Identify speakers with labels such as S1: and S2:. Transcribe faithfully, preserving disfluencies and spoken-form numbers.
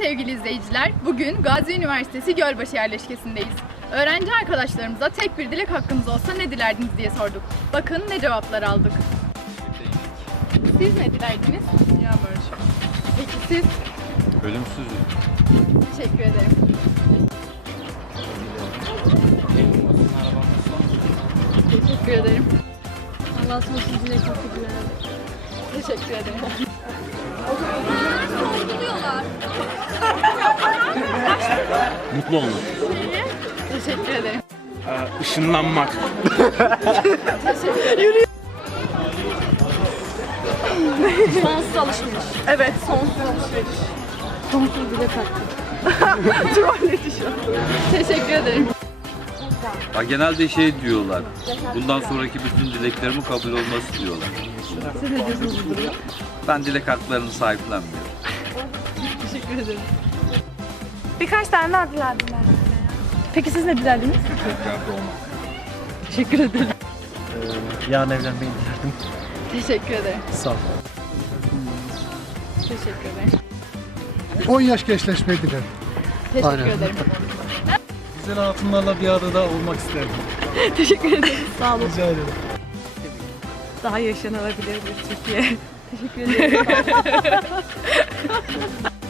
S1: sevgili izleyiciler. Bugün Gazi Üniversitesi Gölbaşı yerleşkesindeyiz. Öğrenci arkadaşlarımıza tek bir dilek hakkınız olsa ne dilerdiniz diye sorduk. Bakın ne cevaplar aldık. Siz ne dilerdiniz?
S2: Ya Barış.
S1: Peki siz?
S3: Ölümsüzlük.
S1: Teşekkür ederim. Teşekkür ederim.
S2: Allah sonsuz dilek hakkı dilerim.
S1: Teşekkür ederim.
S3: Mutlu olmak.
S1: Teşekkür ederim.
S4: Işınlanmak.
S2: Sonsuz alışveriş.
S1: Evet.
S2: Sonsuz alışveriş. Sonsuz dilek hakkı.
S1: Teşekkür ederim.
S3: Ya genelde şey diyorlar. Bundan sonraki bütün dileklerimin kabul olması diyorlar.
S2: Siz ne diyorsunuz bu duruma?
S3: Ben dilek haklarını sahiplenmiyorum.
S2: Teşekkür ederim.
S5: Birkaç tane daha dilerdim ben.
S2: Peki siz ne dilerdiniz?
S4: Tekrar doğmak.
S2: Teşekkür ederim.
S6: Yarın evlenmeyi dilerdim.
S1: Teşekkür ederim.
S6: Sağ ol.
S1: Teşekkür ederim.
S7: on yaş gençleşmeyi dilerim.
S1: Teşekkür
S7: Aynen.
S1: ederim.
S6: Güzel hatunlarla bir arada olmak isterdim.
S2: Teşekkür ederim. Sağ olun.
S6: Rica ederim.
S5: Daha yaşanılabilir bir Türkiye.
S2: Teşekkür ederim.